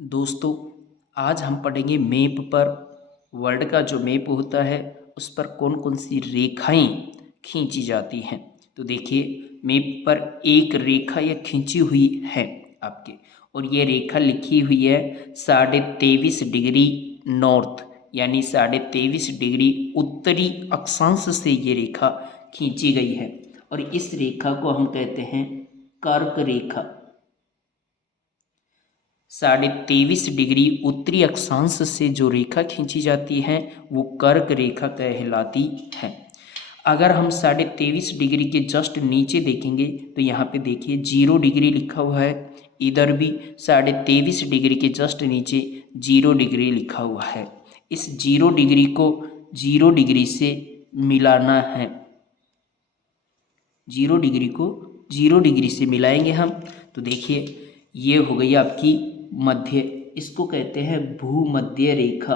दोस्तों, आज हम पढ़ेंगे मैप पर। वर्ल्ड का जो मैप होता है उस पर कौन कौन सी रेखाएं खींची जाती हैं। तो देखिए, मैप पर एक रेखा यह खींची हुई है आपके, और ये रेखा लिखी हुई है 23.5 डिग्री नॉर्थ, यानी 23.5 डिग्री उत्तरी अक्षांश से ये रेखा खींची गई है। और इस रेखा को हम कहते हैं कर्क रेखा। 23.5 डिग्री उत्तरी अक्षांश से जो रेखा खींची जाती है वो कर्क रेखा कहलाती है। अगर हम 23.5 डिग्री के जस्ट नीचे देखेंगे तो यहाँ पे देखिए 0 डिग्री लिखा हुआ है। इधर भी 23.5 डिग्री के जस्ट नीचे 0 डिग्री लिखा हुआ है। इस 0 डिग्री को 0 डिग्री से मिलाना है। 0 डिग्री को 0 डिग्री से मिलाएंगे हम। तो देखिए, ये हो गई आपकी मध्य, इसको कहते हैं भूमध्य रेखा।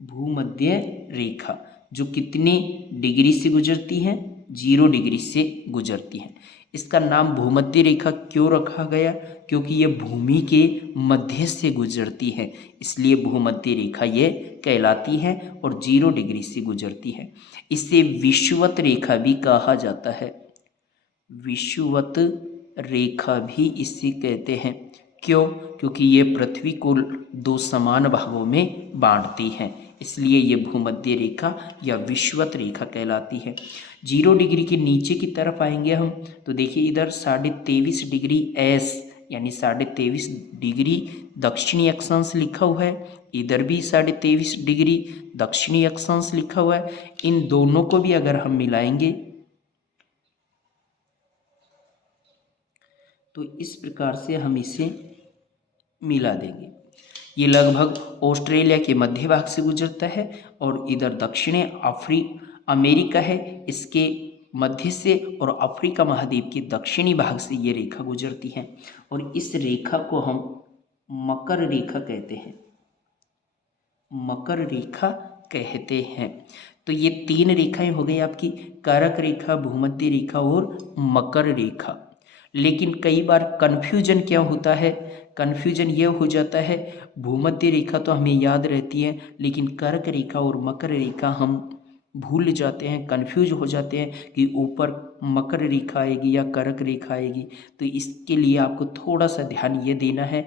भूमध्य रेखा जो कितने डिग्री से गुजरती है? 0 डिग्री से गुजरती है। इसका नाम भूमध्य रेखा क्यों रखा गया? क्योंकि यह भूमि के मध्य से गुजरती है, इसलिए भूमध्य रेखा ये कहलाती है और 0 डिग्री से गुजरती है। इसे विषुवत रेखा भी कहा जाता है। विषुवत रेखा भी इसे कहते हैं। क्यों? क्योंकि ये पृथ्वी को दो समान भागों में बांटती है, इसलिए ये भूमध्य रेखा या विषुवत रेखा कहलाती है। 0 डिग्री के नीचे की तरफ आएंगे हम तो देखिए, इधर 23.5 डिग्री एस यानी 23.5 डिग्री दक्षिणी अक्षांश लिखा हुआ है। इधर भी 23.5 डिग्री दक्षिणी अक्षांश लिखा हुआ है। इन दोनों को भी अगर हम मिलाएंगे तो इस प्रकार से हम इसे मिला देंगे। ये लगभग ऑस्ट्रेलिया के मध्य भाग से गुजरता है और इधर दक्षिणी अमेरिका है, इसके मध्य से, और अफ्रीका महाद्वीप के दक्षिणी भाग से ये रेखा गुजरती है। और इस रेखा को हम मकर रेखा कहते हैं। मकर रेखा कहते हैं। तो ये 3 रेखाएं हो गई आपकी, कर्क रेखा, भूमध्य रेखा और मकर रेखा। लेकिन कई बार कन्फ्यूजन क्या होता है? कन्फ्यूजन ये हो जाता है, भूमध्य रेखा तो हमें याद रहती है, लेकिन कर्क रेखा और मकर रेखा हम भूल जाते हैं, कन्फ्यूज हो जाते हैं कि ऊपर मकर रेखा आएगी या कर्क रेखा आएगी। तो इसके लिए आपको थोड़ा सा ध्यान ये देना है,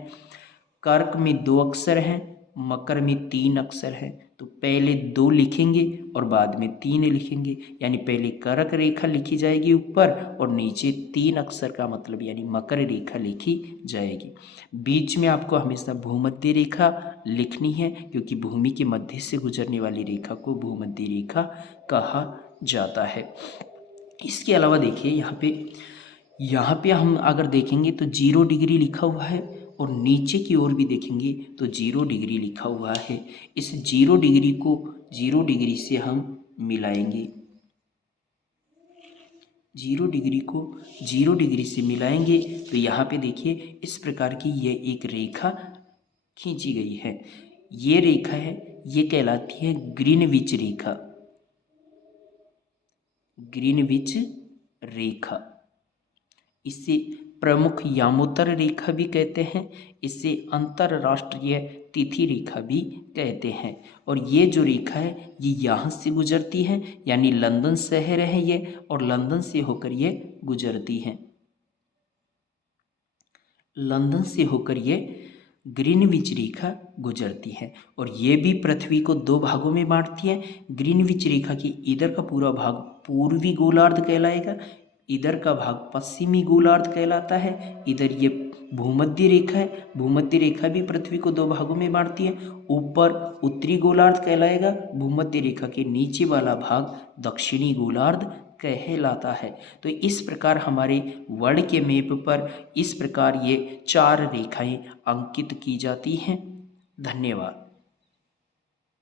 कर्क में 2 अक्षर हैं, मकर में 3 अक्षर हैं। तो पहले 2 लिखेंगे और बाद में 3 लिखेंगे, यानी पहले कर्क रेखा लिखी जाएगी ऊपर और नीचे 3 अक्षर का मतलब यानी मकर रेखा लिखी जाएगी। बीच में आपको हमेशा भूमध्य रेखा लिखनी है, क्योंकि भूमि के मध्य से गुजरने वाली रेखा को भूमध्य रेखा कहा जाता है। इसके अलावा देखिए, यहाँ पे हम अगर देखेंगे तो 0 डिग्री लिखा हुआ है, और नीचे की ओर भी देखेंगे तो 0 डिग्री लिखा हुआ है। इस 0 डिग्री को 0 डिग्री से हम मिलाएंगे। 0 डिग्री को 0 डिग्री से मिलाएंगे तो यहाँ पे देखिए, इस प्रकार की ये एक रेखा खींची गई है। ये रेखा है, ये कहलाती है ग्रीनविच रेखा। ग्रीनविच रेखा, इसे प्रमुख यामोत्तर रेखा भी कहते हैं, इसे अंतरराष्ट्रीय तिथि रेखा भी कहते हैं। और ये जो रेखा है ये यहाँ से गुजरती है, यानी लंदन शहर है ये, और लंदन से होकर ये गुजरती है। लंदन से होकर ये ग्रीनविच रेखा गुजरती है, और ये भी पृथ्वी को 2 भागों में बांटती है। ग्रीनविच रेखा की इधर का पूरा भाग पूर्वी गोलार्ध कहलाएगा, इधर का भाग पश्चिमी गोलार्ध कहलाता है। इधर ये भूमध्य रेखा है, भूमध्य रेखा भी पृथ्वी को 2 भागों में बांटती है। ऊपर उत्तरी गोलार्ध कहलाएगा, भूमध्य रेखा के नीचे वाला भाग दक्षिणी गोलार्ध कहलाता है। तो इस प्रकार हमारे वर्ल्ड के मैप पर इस प्रकार ये 4 रेखाएं अंकित की जाती हैं। धन्यवाद।